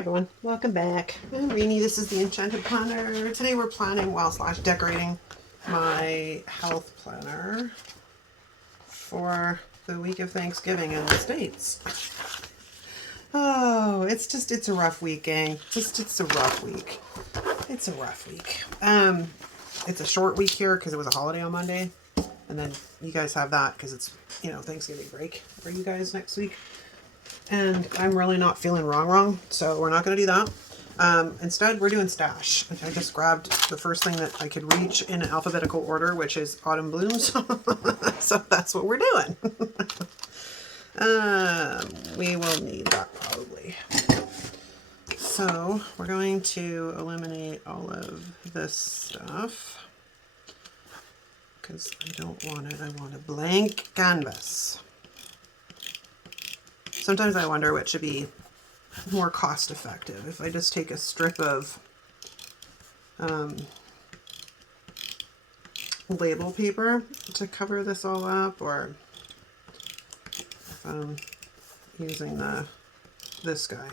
everyone, welcome back. I'm Reenie. This is the Enchanted planner. Today we're planning / decorating my health planner for the week of Thanksgiving in the States. Oh, it's a rough week, gang. It's a rough week. It's a rough week. It's a short week here because it was a holiday on Monday, and then you guys have that because it's, Thanksgiving break for you guys next week. And I'm really not feeling wrong, so we're not going to do that. Instead, we're doing stash. I just grabbed the first thing that I could reach in alphabetical order, which is autumn blooms. So that's what we're doing. We will need that probably. So we're going to eliminate all of this stuff because I don't want it. I want a blank canvas. Sometimes I wonder which would be more cost effective. If I just take a strip of label paper to cover this all up, or if I'm using this guy.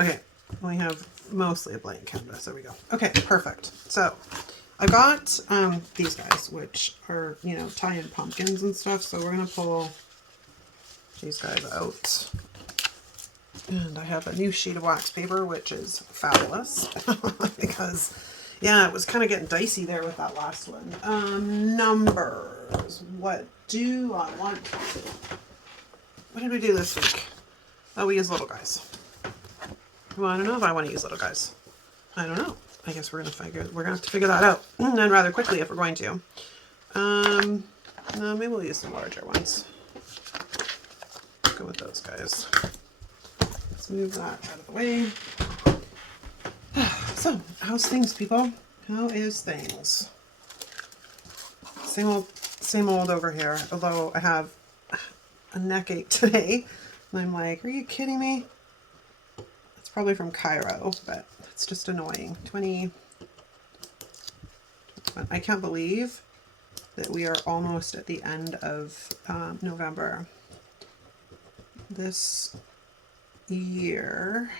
Okay, we have mostly a blank canvas. There we go. Okay, perfect. So I got these guys, which are, tie-in pumpkins and stuff. So we're going to pull these guys out. And I have a new sheet of wax paper, which is fabulous. Because, yeah, it was kind of getting dicey there with that last one. Numbers. What do I want to do? What did we do this week? Oh, we use little guys. Well, I don't know if I want to use little guys. I don't know. I guess we're gonna have to figure that out, and rather quickly if we're going to. No, maybe we'll use some larger ones. Let's go with those guys. Let's move that out of the way. So, how's things, people? How is things? Same old over here. Although I have a neck ache today, and I'm like, are you kidding me? It's probably from Cairo, but it's just annoying. I can't believe that we are almost at the end of November. This year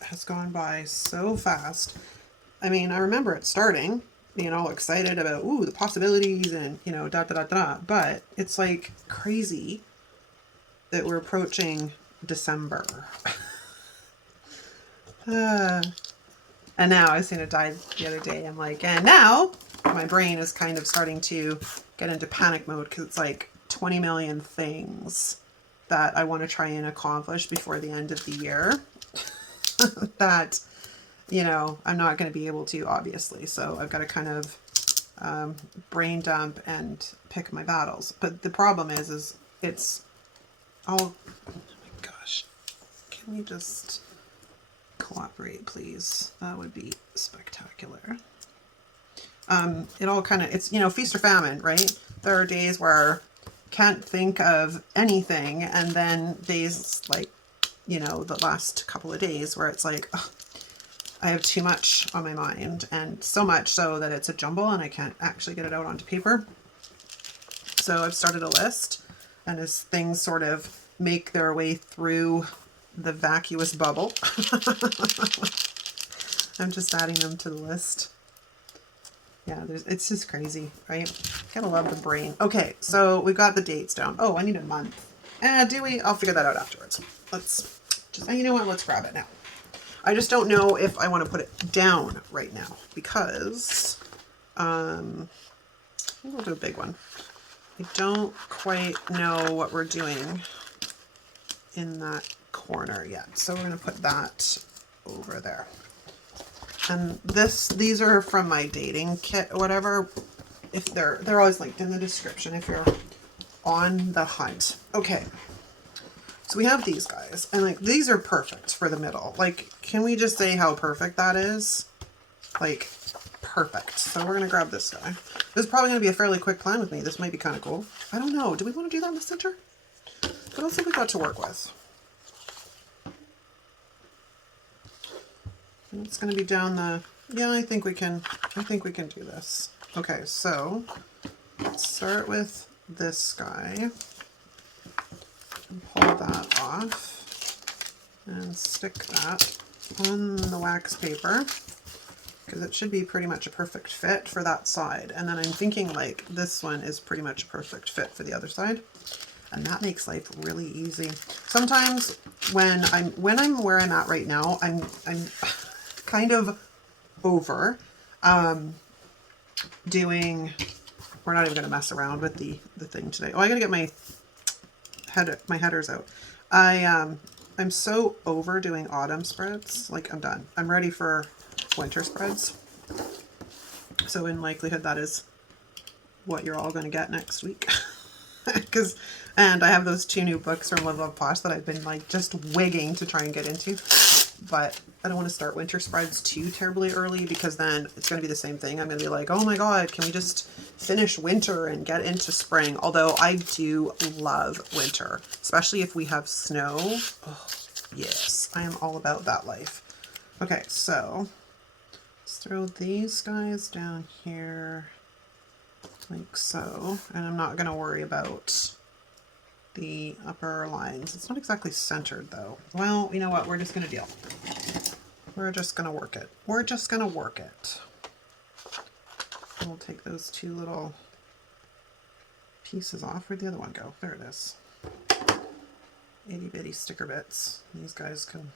has gone by so fast. I mean, I remember it starting, being all excited about, ooh, the possibilities and, but it's like crazy that we're approaching December. And now I seen it die the other day. I'm like, and now my brain is kind of starting to get into panic mode because it's like 20 million things that I want to try and accomplish before the end of the year that, I'm not going to be able to, obviously. So I've got to kind of brain dump and pick my battles. But the problem is it's all, oh my gosh, can we just cooperate, please? That would be spectacular. It all kind of, it's, feast or famine, right? There are days where can't think of anything, and then days like, the last couple of days where it's like, oh, I have too much on my mind, and so much so that it's a jumble and I can't actually get it out onto paper. So I've started a list, and as things sort of make their way through the vacuous bubble, I'm just adding them to the list. Yeah, it's just crazy, right? Gotta love the brain. Okay, so we've got the dates down. Oh, I need a month. Do we? I'll figure that out afterwards. Let's just, you know what? Let's grab it now. I just don't know if I want to put it down right now because, we'll do a big one. I don't quite know what we're doing in that corner yet. So we're going to put that over there. And these are from my dating kit or whatever. If they're always linked in the description if you're on the hunt. Okay. So we have these guys, and like these are perfect for the middle. Like, can we just say how perfect that is? Like, perfect. So we're going to grab this guy. This is probably going to be a fairly quick plan with me. This might be kind of cool. I don't know. Do we want to do that in the center? What else have we got to work with? It's going to be down the, yeah, I think we can do this. Okay, so let's start with this guy and pull that off and stick that on the wax paper, because it should be pretty much a perfect fit for that side. And then I'm thinking like this one is pretty much a perfect fit for the other side. And that makes life really easy. Sometimes when I'm where I'm at right now, I'm kind of over doing, we're not even gonna mess around with the thing today. Oh, I gotta get my headers out. I'm so over doing autumn spreads. Like, I'm done. I'm ready for winter spreads. So in likelihood that is what you're all gonna get next week. And I have those 2 new books from Love Posh that I've been like just wigging to try and get into, but I don't want to start winter spreads too terribly early, because then it's going to be the same thing. I'm going to be like, oh my god, can we just finish winter and get into spring? Although I do love winter, especially if we have snow. Oh yes, I am all about that life. Okay, so let's throw these guys down here like so, and I'm not going to worry about the upper lines. It's not exactly centered though. Well, you know what? We're just going to deal. We're just going to work it. We're just going to work it. We'll take those 2 little pieces off. Where'd the other one go? There it is. Itty bitty sticker bits. These guys can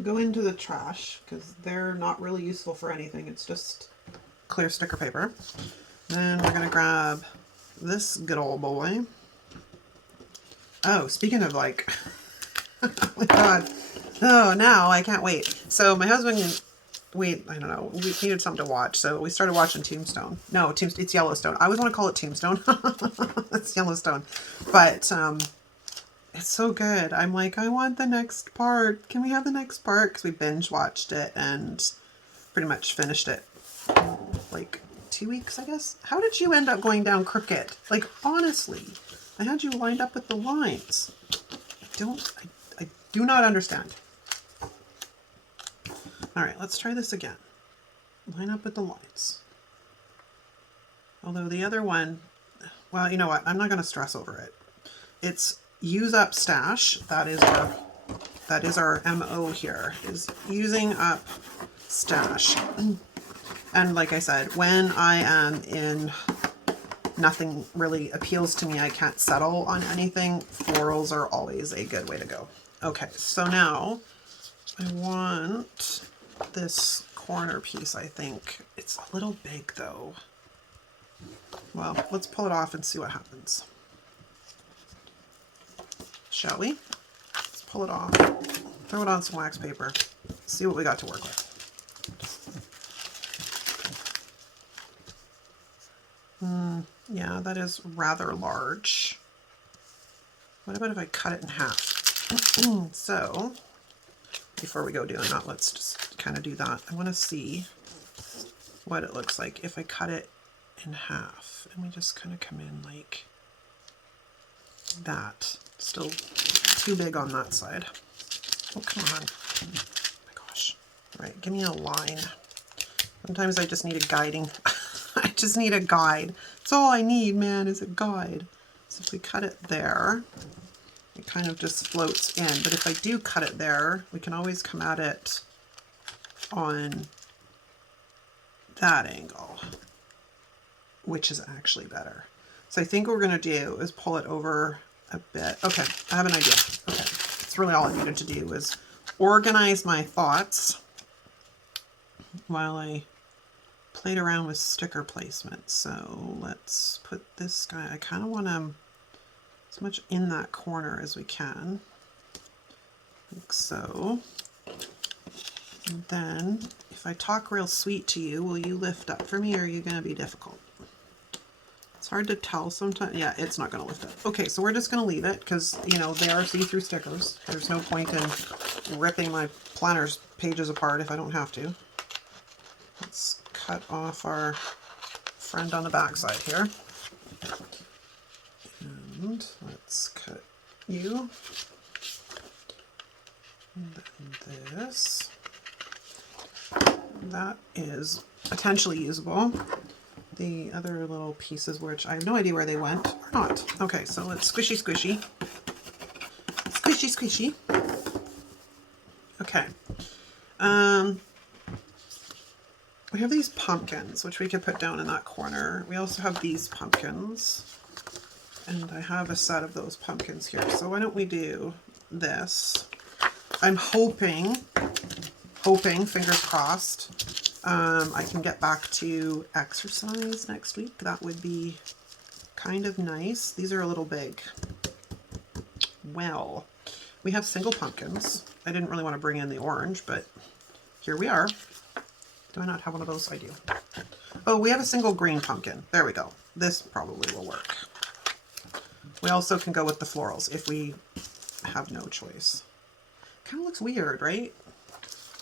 go into the trash because they're not really useful for anything. It's just clear sticker paper. Then we're going to grab this good old boy. Oh, speaking of like, oh my god. Oh, now I can't wait. So my husband, I don't know, we needed something to watch. So we started watching Tombstone. No, it's Yellowstone. I always want to call it Tombstone. It's Yellowstone. But it's so good. I'm like, I want the next part. Can we have the next part? Because we binge watched it and pretty much finished it like 2 weeks, I guess. How did you end up going down crooked? Like, honestly. I had you lined up with the lines. I do not understand. All right, let's try this again. Line up with the lines. Although the other one, well, you know what? I'm not going to stress over it. It's use up stash. That is our MO here, is using up stash. And like I said, when I am in nothing really appeals to me, I can't settle on anything, florals are always a good way to go. Okay, so now I want this corner piece. I think it's a little big though. Well, let's pull it off and see what happens. Shall we? Let's pull it off, throw it on some wax paper, see what we got to work with. Yeah, that is rather large. What about if I cut it in half? So, before we go doing that, let's just kind of do that. I want to see what it looks like if I cut it in half. And we just kind of come in like that. Still too big on that side. Oh, come on. Oh my gosh. All right, give me a line. Sometimes I just need a guiding. I just need a guide. That's all I need, man, is a guide. So if we cut it there, it kind of just floats in. But if I do cut it there, we can always come at it on that angle, which is actually better. So I think what we're going to do is pull it over a bit. Okay, I have an idea. Okay, that's really all I needed to do was organize my thoughts while I played around with sticker placement. So let's put this guy, I kind of want him as much in that corner as we can, like so. And then if I talk real sweet to you, will you lift up for me, or are you going to be difficult? It's hard to tell sometimes. Yeah, it's not going to lift up. Okay, so we're just going to leave it because, you know, they are see-through stickers. There's no point in ripping my planner's pages apart if I don't have to. Let's cut off our friend on the back side here. And let's cut you. And then this. That is potentially usable. the other little pieces, which I have no idea where they went or not. Okay, so let's squishy, squishy. Squishy, squishy. Okay. We have these pumpkins, which we could put down in that corner. We also have these pumpkins. And I have a set of those pumpkins here. So why don't we do this? I'm hoping, fingers crossed, I can get back to exercise next week. That would be kind of nice. These are a little big. Well, we have single pumpkins. I didn't really want to bring in the orange, but here we are. Do I not have one of those? I do. Oh, we have a single green pumpkin. There we go. This probably will work. We also can go with the florals if we have no choice. Kind of looks weird, right?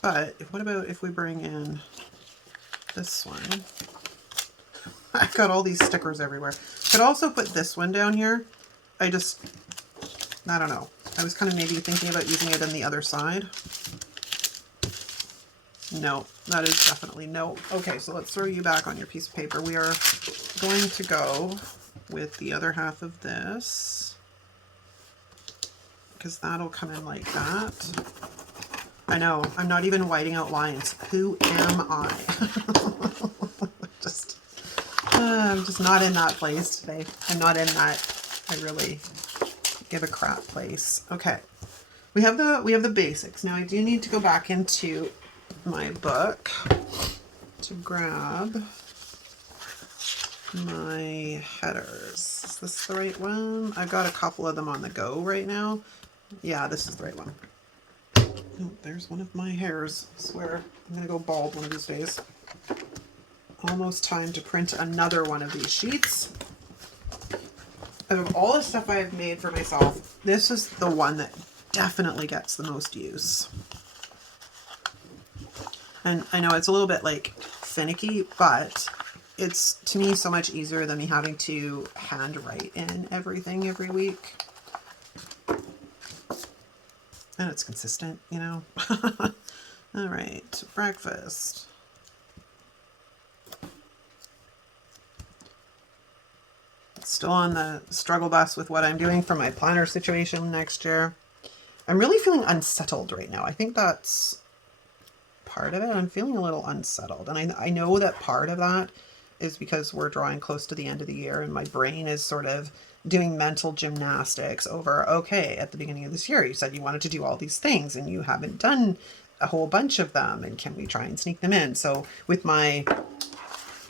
But what about if we bring in this one? I've got all these stickers everywhere. Could also put this one down here. I don't know. I was kind of maybe thinking about using it on the other side. No, that is definitely no. Okay, so let's throw you back on your piece of paper. We are going to go with the other half of this, because that'll come in like that. I know, I'm not even whiting out lines. Who am I? I'm just not in that place today. I'm not in that I really give a crap place. Okay, we have the basics. Now I do need to go back into my book to grab my headers. Is this the right one? I've got a couple of them on the go right now. Yeah, this is the right one. Oh, there's one of my hairs. I swear I'm gonna go bald one of these days. Almost time to print another one of these sheets. Out of all the stuff I've made for myself, this is the one that definitely gets the most use. And I know it's a little bit like finicky, but it's to me so much easier than me having to handwrite in everything every week. And it's consistent, you know. All right, breakfast. Still on the struggle bus with what I'm doing for my planner situation next year. I'm really feeling unsettled right now. I think that's part of it. I'm feeling a little unsettled. And I know that part of that is because we're drawing close to the end of the year and my brain is sort of doing mental gymnastics over, okay, at the beginning of this year, you said you wanted to do all these things and you haven't done a whole bunch of them. And can we try and sneak them in? So with my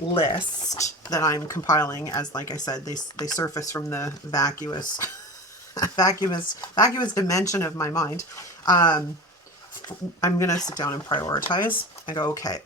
list that I'm compiling, as like I said, they surface from the vacuous dimension of my mind. I'm going to sit down and prioritize and go, okay,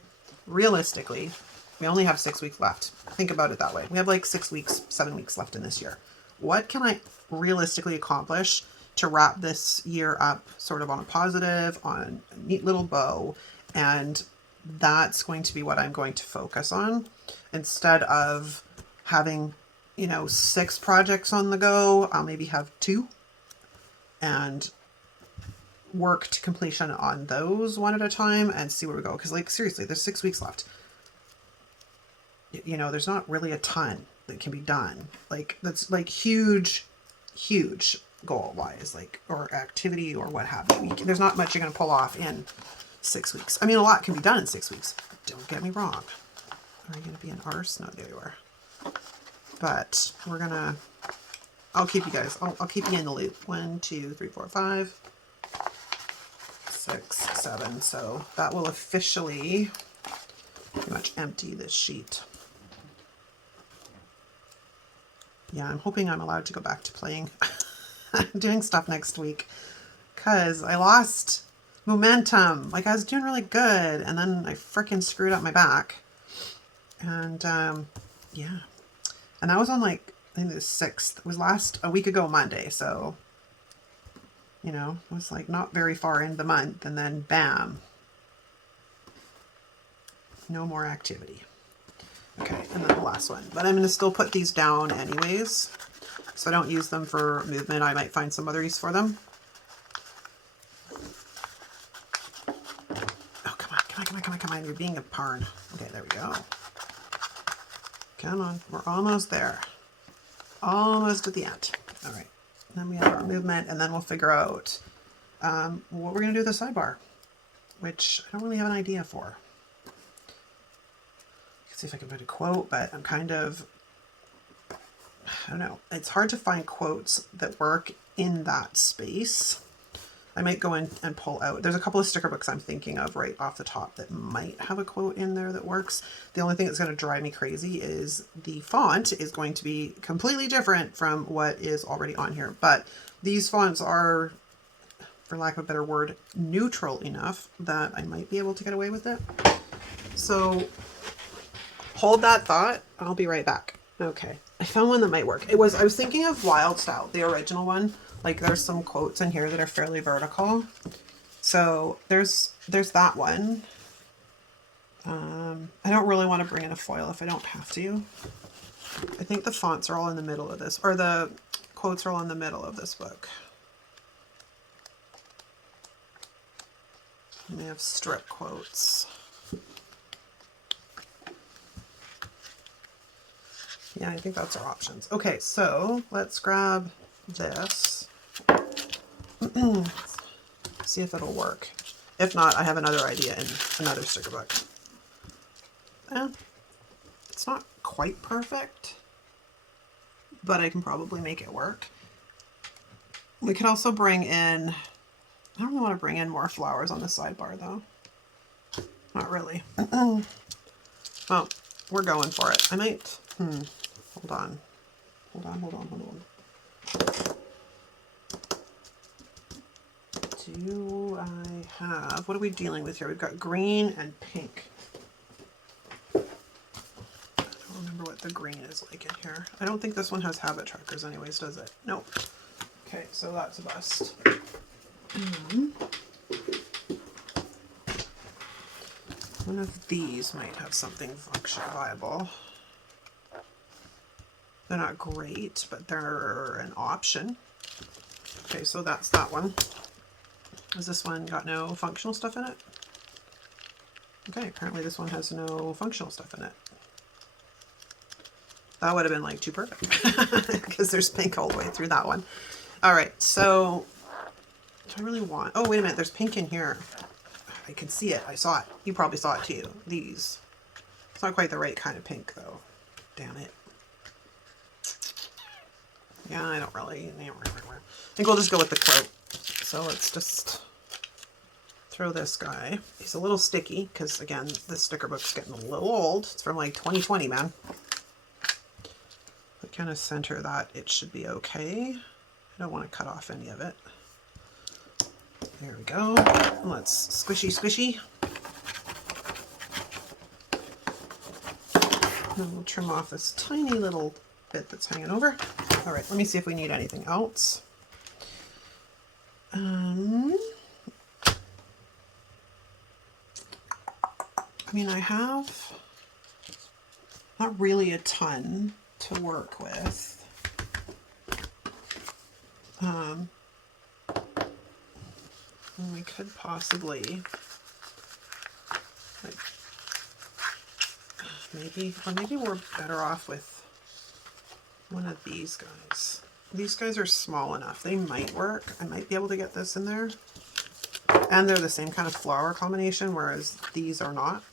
realistically, we only have 6 weeks left. Think about it that way. We have like 6 weeks, 7 weeks left in this year. What can I realistically accomplish to wrap this year up sort of on a positive, on a neat little bow? And that's going to be what I'm going to focus on instead of having, 6 projects on the go. I'll maybe have 2 and work to completion on those one at a time and see where we go. Because like, seriously, there's 6 weeks left. There's not really a ton that can be done. Like, that's like huge goal wise, like, or activity or what have you. There's not much you're going to pull off in 6 weeks. I mean, a lot can be done in 6 weeks. Don't get me wrong. Are you going to be an arse? No, there you are. But we're going to, I'll keep you guys, I'll keep you in the loop. 1, 2, 3, 4, 5, 6, 7. So that will officially pretty much empty this sheet. Yeah, I'm hoping I'm allowed to go back to playing, doing stuff next week, because I lost momentum. Like, I was doing really good, and then I freaking screwed up my back. And, yeah. And that was on, like, I think the 6th. It was a week ago Monday, so, it was, like, not very far into the month, and then, bam. No more activity. Okay, and then the last one. But I'm going to still put these down anyways, so I don't use them for movement. I might find some other use for them. Oh, come on. You're being a parn. Okay, there we go. Come on, we're almost there. Almost at the end. All right, then we have our movement, and then we'll figure out what we're gonna do with the sidebar, which I don't really have an idea for. Let's see if I can find a quote, but I'm kind of, I don't know. It's hard to find quotes that work in that space. I might go in and pull out. There's a couple of sticker books I'm thinking of right off the top that might have a quote in there that works. The only thing that's going to drive me crazy is the font is going to be completely different from what is already on here. But these fonts are, for lack of a better word, neutral enough that I might be able to get away with it. So hold that thought. I'll be right back. Okay, I found one that might work. I was thinking of Wild Style, the original one. Like there's some quotes in here that are fairly vertical. So there's that one. I don't really want to bring in a foil if I don't have to. I think the fonts are all in the middle of this, or the quotes are all in the middle of this book. And they have strip quotes. Yeah, I think that's our options. Okay, so let's grab this. See if it'll work. If not, I have another idea in another sticker book. It's not quite perfect, but I can probably make it work. We could also bring in, I don't really want to bring in more flowers on the sidebar though. Not really. Well, we're going for it. I might, hold on. Do I have, what are we dealing with here? We've got green and pink. I don't remember what the green is like in here. I don't think this one has habit trackers anyways, does it? Nope. Okay, so that's a bust. One of these might have something functional viable. They're not great, but they're an option. Okay, so that's that one. Has this one got no functional stuff in it? Okay, apparently this one has no functional stuff in it. That would have been like too perfect because there's pink all the way through that one. All right, so do I really want, oh, wait a minute, there's pink in here. I can see it, I saw it. You probably saw it too, these. It's not quite the right kind of pink though. Damn it. Yeah, I don't really, I think we'll just go with the quote. So let's just throw this guy. He's a little sticky because, again, this sticker book's getting a little old. It's from like 2020, man. But kind of center that, it should be okay. I don't want to cut off any of it. There we go. Let's squishy. And then we'll trim off this tiny little bit that's hanging over. All right, let me see if we need anything else. I mean, I have not really a ton to work with. And we could possibly, like, maybe we're better off with one of these guys. These guys are small enough. They might work. I might be able to get this in there. And they're the same kind of flower combination, whereas these are not.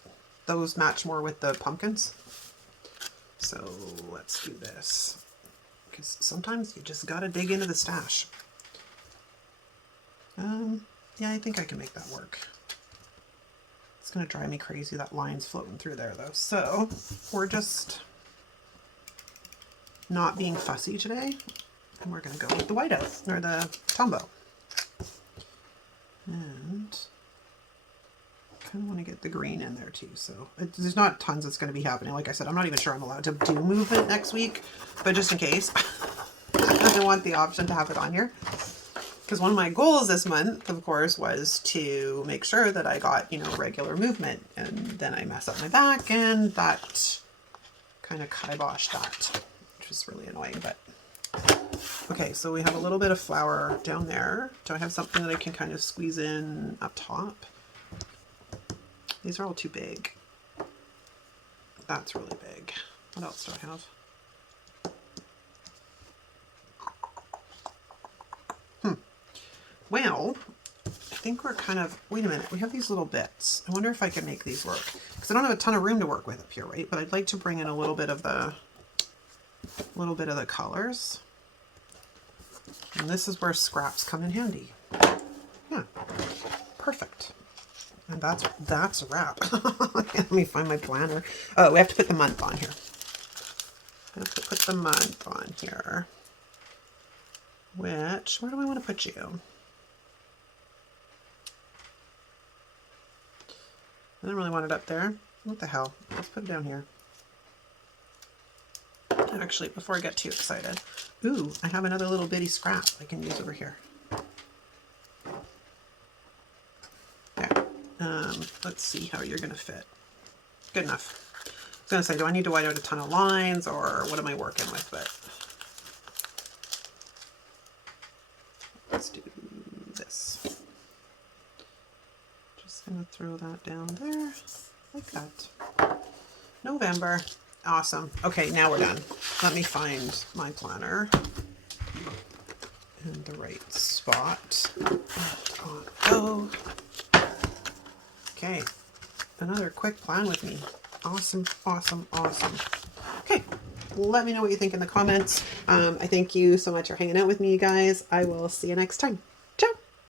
Those match more with the pumpkins. So let's do this. Because sometimes you just gotta dig into the stash. Yeah, I think I can make that work. It's gonna drive me crazy, that line's floating through there though. So we're just not being fussy today. And we're gonna go with the whiteout, or the Tombow. And I kind of want to get the green in there too. So there's not tons that's going to be happening. Like I said, I'm not even sure I'm allowed to do movement next week, but just in case, I want the option to have it on here. Because one of my goals this month, of course, was to make sure that I got, you know, regular movement. And then I mess up my back, and that kind of kiboshed that, which was really annoying. But okay, so we have a little bit of flour down there. Do I have something that I can kind of squeeze in up top? These are all too big. That's really big. What else do I have? Well, I think we're kind of, wait a minute, we have these little bits. I wonder if I can make these work. Because I don't have a ton of room to work with up here, right? But I'd like to bring in a little bit of the colors. And this is where scraps come in handy. Yeah, perfect. And that's a wrap. Let me find my planner. Oh, we have to put the month on here. I have to put the month on here. Where do I want to put you? I don't really want it up there. What the hell? Let's put it down here. Actually, before I get too excited. Ooh, I have another little bitty scrap I can use over here. There. Let's see how you're going to fit. Good enough. I was going to say, do I need to white out a ton of lines, or what am I working with? But let's do this. Just going to throw that down there, like that. November. Awesome. Okay, now we're done. Let me find my planner in the right spot. On go. Okay, another quick plan with me. Awesome, awesome, awesome. Okay, let me know what you think in the comments. I thank you so much for hanging out with me, you guys. I will see you next time.